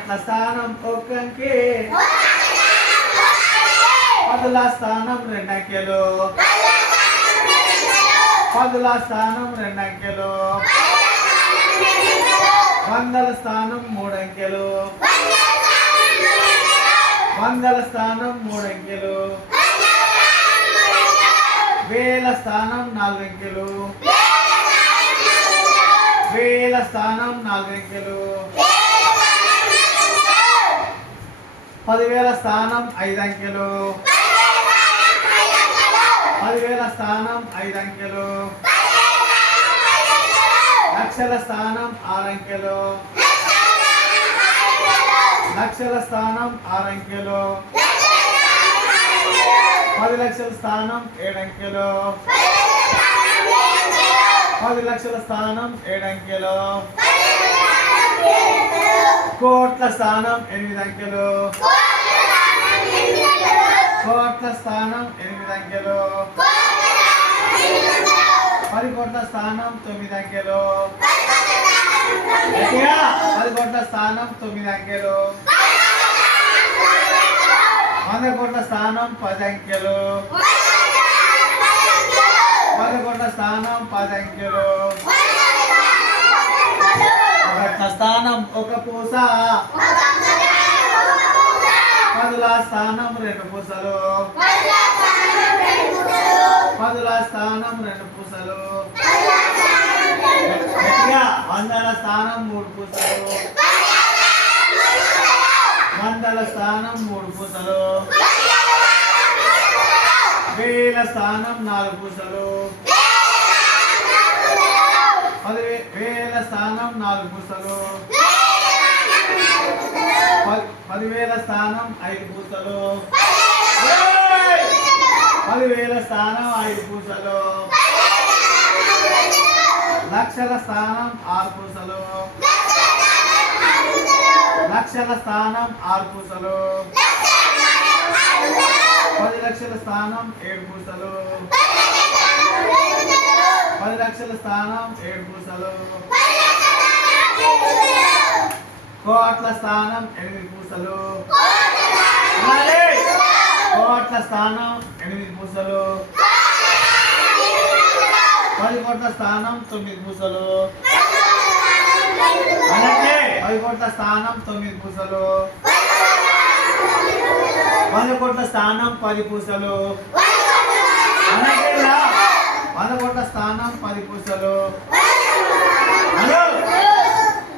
ఒకట్ల స్థానం ఒక్కంకి పదుల స్థానం రెండంకెలు పదుల స్థానం రెండంకెలు వందల స్థానం మూడంకెలు వందల స్థానం మూడంకెలు వేల స్థానం నాలుగంకెలు వేల స్థానం నాలుగంకెలు 10,000 స్థానం 5 అంకెలు 10,000 స్థానం 5 అంకెలు లక్షల స్థానం 6 అంకెలు లక్షల స్థానం 6 అంకెలు 10 లక్షల స్థానం 7 అంకెలు 10 లక్షల స్థానం 7 అంకెలు కోట్ల స్థానం 8 అంకెలు కోట్ల స్థానం 8 అంకెలు 10 కోట్ల స్థానం 9 అంకెలు 10 కోట్ల స్థానం 9 అంకెలు 100 కోట్ల స్థానం 10 అంకెలు 10 కోట్ల స్థానం 10 అంకెలు ఒకట్ల స్థానం ఒక పూస పదుల స్థానం 2 పూసలు పదుల స్థానం 2 పూసలు వందల స్థానం 3 పూసలు వందల స్థానం 3 పూసలు వేల స్థానం 4 పూసలు 10,000 స్థానం 4 పూసలు 10,000 స్థానం 5 పూసలు 10,000 స్థానం 5 పూసలు లక్షల స్థానం 6 పూసలు లక్షల స్థానం 6 పూసలు 10 లక్షల స్థానం 7 పూసలు 10 లక్షల స్థానం 7 పూసలు కోట్ల స్థానం 8 పూసలు కోట్ల స్థానం 8 పూసలు 10 కోట్ల స్థానం 9 పూసలు 10 కోట్ల స్థానం 9 పూసలు 100 కోట్ల స్థానం 10 పూసలు 100 కోట్ల స్థానం 10 పూసలు